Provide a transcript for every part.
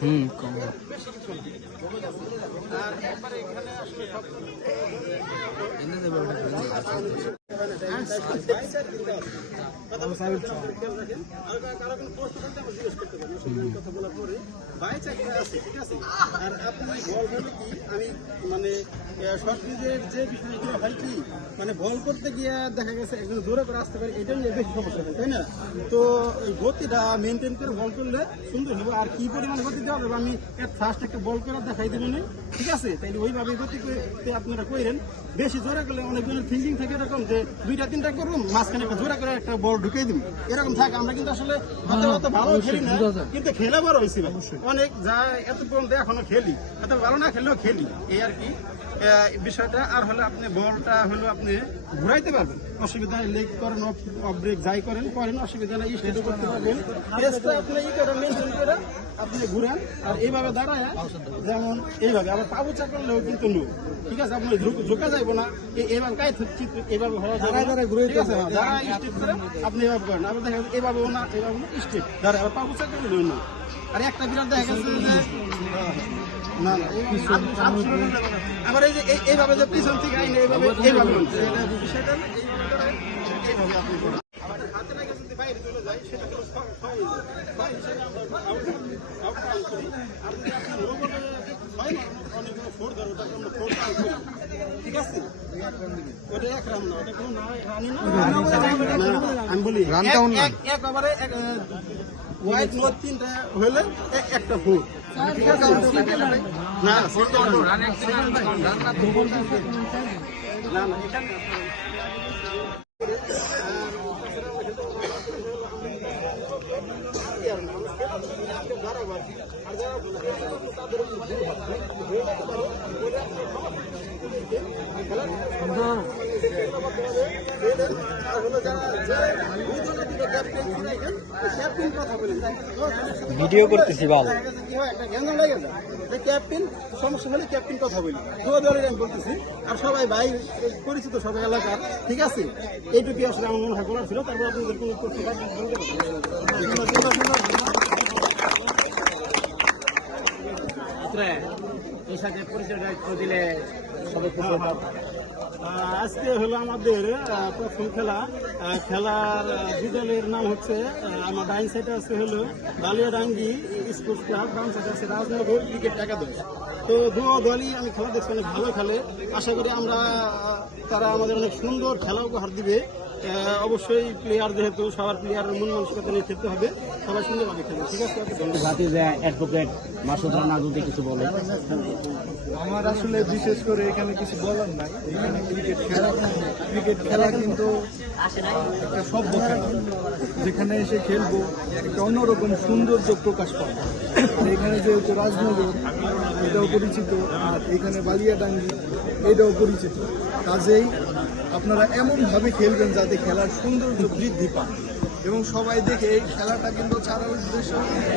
হুম কম। আর একবারে এখানে আসলে সব আর কি তাই না তো গতিটা মেনটেন করে বল করলে সুন্দর হবে আর কি পরিমাণ গতি দেওয়া যাবে আমি ফার্স্ট একটা বল করে দেখাই দেবো না ঠিক আছে তাইলে ওইভাবে গতি আপনারা কইরেন বেশি জোরে করলে অনেকজনের থিঙ্কিং থাকে এরকম যে দুইটা তিনটা করুন মাঝখানে একটা জোরে করে একটা বল ঢুকিয়ে দিন এরকম থাকে আমরা কিন্তু আসলে অত অত ভালো খেলি না কিন্তু খেলে বড় হয়েছি অনেক যা এত পর্যন্ত এখনও খেলি এত ভালো না খেললেও খেলি। এই আর কি বিষয়টা আর হলে আপনি বলটা হলো আপনি ঘুরাইতে পারবেন। অসুবিধা নেই লেগ করেন অফ ব্রেক যাই করেন করেন অসুবিধা নেই স্টেটও করতে পারবেন। পেসটা আপনি ই করেন মেনটেন করে আপনি ঘুরান আর এইভাবে দাঁড়ায় যেমন এইভাবে। আবার পাবুচা করলেও কিন্তু নো ঠিক আছে আপনি ঝুঁক- যাইবো না। এইভাবে গায়ে চিত্র এইভাবে হওয়া যাবে না। ঠিক আছে হ্যাঁ, দাঁড়া স্টেপ করে আপনি এভাবে করেন। আবার দেখা যাচ্ছে এভাবেও না এভাবে না স্টেপ দাঁড়া আবার পাবুচা করলেও না আর একটা বিড়াল দেখা গেছে যে না হয়ে আবার এই যে এই- এইভাবে যে পিছন থেকে আইনে এইভাবে এইভাবে না, আপনি হয়ে। ঠিক আছে এক আমি বলি রান এক হোয়াইট নোট তিনটা হলে একটা ফুল ঠিক আছে না না। ভিডিও করতেছি বাল ক্যাপ্টেন সমস্যা হলে ক্যাপ্টেন কথা বলি দু দলের আমি বলতেছি আর সবাই ভাই পরিচিত সবাই এলাকার ঠিক আছে এইটুকুই আসলে আমার মনে হয় বলার ছিল তারপর আপনাদের কোনো প্রশ্ন সাথে পরিচয় দিলে সবাই আজকে হলো আমাদের প্রথম খেলা। খেলার বিদ্যালয়ের নাম হচ্ছে আমার ডাইন সাইডে আছে হলো বালিয়াডাঙ্গি স্পোর্টস ক্লাব, ডান সাইডে আছে রাজনগর ক্রিকেট একাদশ তো দু দলই আমি খেলা দেখছি, অনেক ভালো খেলে। আশা করি আমরা তারা আমাদের অনেক সুন্দর খেলা উপহার দিবে। অবশ্যই প্লেয়ার যেহেতু সবার প্লেয়ারের মন মানসিকতা নিয়ে খেলতে হবে। সবাই সুন্দরভাবে খেলবে ঠিক আছে? ধন্যবাদ। অ্যাডভোকেট মাসুদ রানা যদি কিছু বলে? আমার আসলে বিশেষ করে এখানে কিছু বলার নাই। এখানে ক্রিকেট খেলা ক্রিকেট খেলা কিন্তু একটা সভ্য খেলা। যেখানে এসে খেলব একটা অন্যরকম সৌন্দর্য প্রকাশ পাবে। এখানে যেহেতু রাজনগর এটাও পরিচিত আর এখানে বালিয়াডাঙ্গি এটাও পরিচিত। কাজেই আপনারা এমনভাবে খেলবেন যাতে খেলার সৌন্দর্য বৃদ্ধি পান এবং সবাই দেখে এই খেলাটা কিন্তু ছাড়ার উদ্দেশ্য,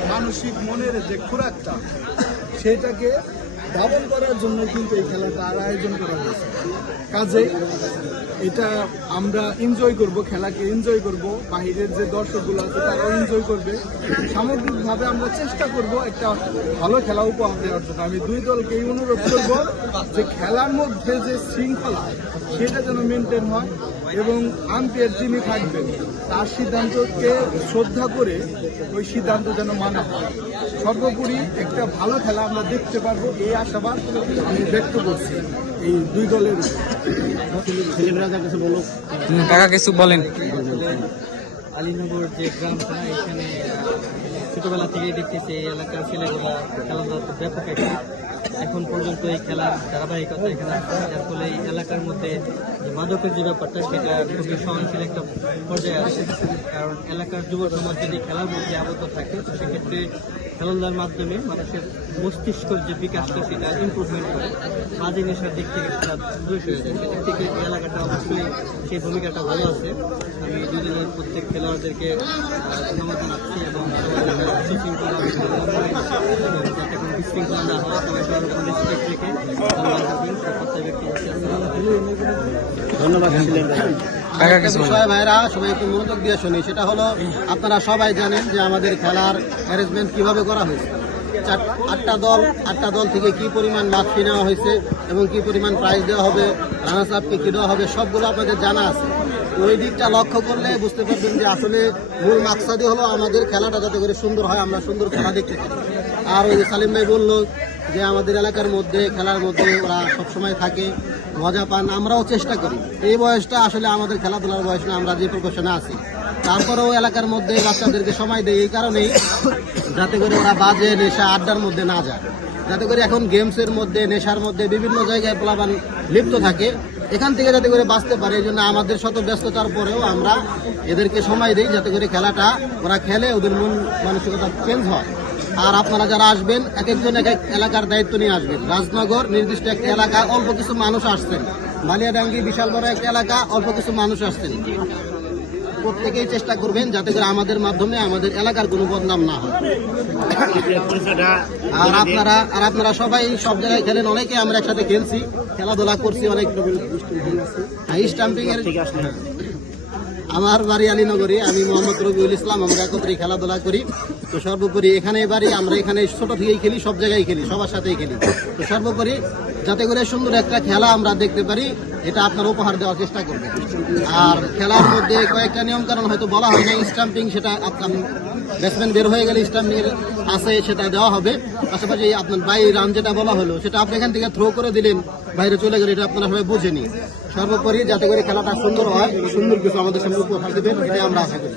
মানসিক মনের যে খোরাকটা, সেটাকে ধারণ করার জন্য কিন্তু এই খেলাটা আর আয়োজন করা হয়েছে। কাজেই এটা আমরা এনজয় করব, খেলাকে এনজয় করব, বাহিরের যে দর্শকগুলো আছে তারাও এনজয় করবে। সামগ্রিকভাবে আমরা চেষ্টা করব একটা ভালো খেলা উপহার দেওয়ার জন্য। আমি দুই দলকেই অনুরোধ করব যে খেলার মধ্যে যে শৃঙ্খলা, সেটা যেন মেনটেন হয়। এবং আম্পায়ার যিনি থাকবেন তার সিদ্ধান্তকে শ্রদ্ধা করে ওই সিদ্ধান্ত যেন মানা হয়। সর্বোপরি একটা ভালো খেলা আমরা দেখতে পারব এই আশাবাদ আমি ব্যক্ত করছি এই দুই দলের কাকা কিছু বলেন। আলীনগর যে গ্রামটা এখানে আহ, ছোটবেলা থেকেই দেখতেছি এই এলাকার ছেলেগুলা খেলাধুলা ব্যাপক এখন পর্যন্ত এই খেলার ধারাবাহিকতা এখানে যার ফলে এই এলাকার মধ্যে মাদকের যে ব্যাপারটা, সেটা খুবই সহনশীল একটা পর্যায়ে আসে। কারণ এলাকার যুব সমাজ যদি খেলার মধ্যে আবদ্ধ থাকে, তো সেক্ষেত্রে খেলাধুলার মাধ্যমে মানুষের মস্তিষ্কর যে বিকাশটা, সেটা ইম্প্রুভমেন্ট করে। বাজে নেশার দিক থেকে সেটা দূরে সরে যায়। সেদিক থেকে এলাকাটা অবশ্যই সেই ভূমিকাটা ভালো আছে। আমি দুই প্রত্যেক খেলোয়াড়দেরকে ধন্যবাদ জানাচ্ছি এবং সবাই যাতে কোনো বিশৃঙ্খলা না হয়, সবাই উপর রেখে খেলোয়াড় থাকবেন প্রত্যেক ব্যক্তি ধন্যবাদ ছিলেন বিষয় ভাইরা সবাই একটু মনোযোগ দিয়ে শুনি সেটা হলো আপনারা সবাই জানেন যে আমাদের খেলার অ্যারেঞ্জমেন্ট কীভাবে করা হয়েছে। আটটা দল আটটা দল থেকে কি পরিমাণ মাছ নেওয়া হয়েছে এবং কি পরিমাণ প্রাইজ দেওয়া হবে রানার্স আপকে কি দেওয়া হবে সবগুলো আপনাদের জানা আছে। ওই দিকটা লক্ষ্য করলে বুঝতে পারবেন যে আসলে মূল মাকসাদই হলো আমাদের খেলাটা যাতে করে সুন্দর হয় আমরা সুন্দর খেলা দেখতে পারি। আর ওই সালিম ভাই বলল যে আমাদের এলাকার মধ্যে খেলার মধ্যে ওরা সবসময় থাকে। মজা পান, আমরাও চেষ্টা করি। এই বয়সটা আসলে আমাদের খেলাধুলার বয়স না, আমরা যে প্রফেশনে আছি। তারপরেও এলাকার মধ্যে বাচ্চাদেরকে সময় দেয়, এই কারণেই যাতে করে ওরা বাজে নেশা আড্ডার মধ্যে না যায়। যাতে করে এখন গেমসের মধ্যে, নেশার মধ্যে বিভিন্ন জায়গায় প্লাবান লিপ্ত থাকে। এখান থেকে যাতে করে বাঁচতে পারে, এই জন্য আমাদের শত ব্যস্ততার পরেও আমরা এদেরকে সময় দিই, যাতে করে খেলাটা ওরা খেলে, ওদের মন মানসিকতা চেঞ্জ হয়। আর আপনারা যারা আসবেন, এক একজন এক এক এলাকার দায়িত্ব নিয়ে আসবেন। রাজনগর নির্দিষ্ট একটা এলাকা, অল্প কিছু মানুষ আসছেন। বালিয়াডাঙ্গি বিশাল বড় একটা এলাকা, অল্প কিছু মানুষ আসছেন। প্রত্যেকেই চেষ্টা করবেন যাতে করে আমাদের মাধ্যমে আমাদের এলাকার কোনো বদনাম না হয়। আর আপনারা আর আপনারা সবাই সব জায়গায় খেলেন, অনেকে আমরা একসাথে খেলছি, খেলাধুলা করছি, অনেক। স্টাম্পিং এর ঠিক আসলে আমার বাড়ি আলীনগরে, আমি মোহাম্মদ রবিউল ইসলাম, আমরা একত্রে খেলাধুলা করি। তো সর্বোপরি এখানে বাড়ি, আমরা এখানে ছোট থেকেই খেলি, সব জায়গায় খেলি, সবার সাথেই খেলি। তো সর্বোপরি যাতে করে সুন্দর একটা খেলা আমরা দেখতে পারি এটা আপনার উপহার দেওয়ার চেষ্টা করবেন। আর খেলার মধ্যে কয়েকটা নিয়ম কারণ হয়তো বলা হয় না স্টাম্পিং সেটা আপনার ব্যাটসম্যান বের হয়ে গেলে স্টাম্পিং আছে, সেটা দেওয়া হবে। পাশাপাশি আপনার বাই রান যেটা বলা হলো, সেটা আপনি এখান থেকে থ্রো করে দিলেন, বাইরে চলে গেলে এটা আপনারা সবাই বুঝেনি। সর্বোপরি যাতে করে খেলাটা সুন্দর হয়, সুন্দর কিছু আমাদের সামনে উপহার দেবেন, এটাই আমরা আশা করি।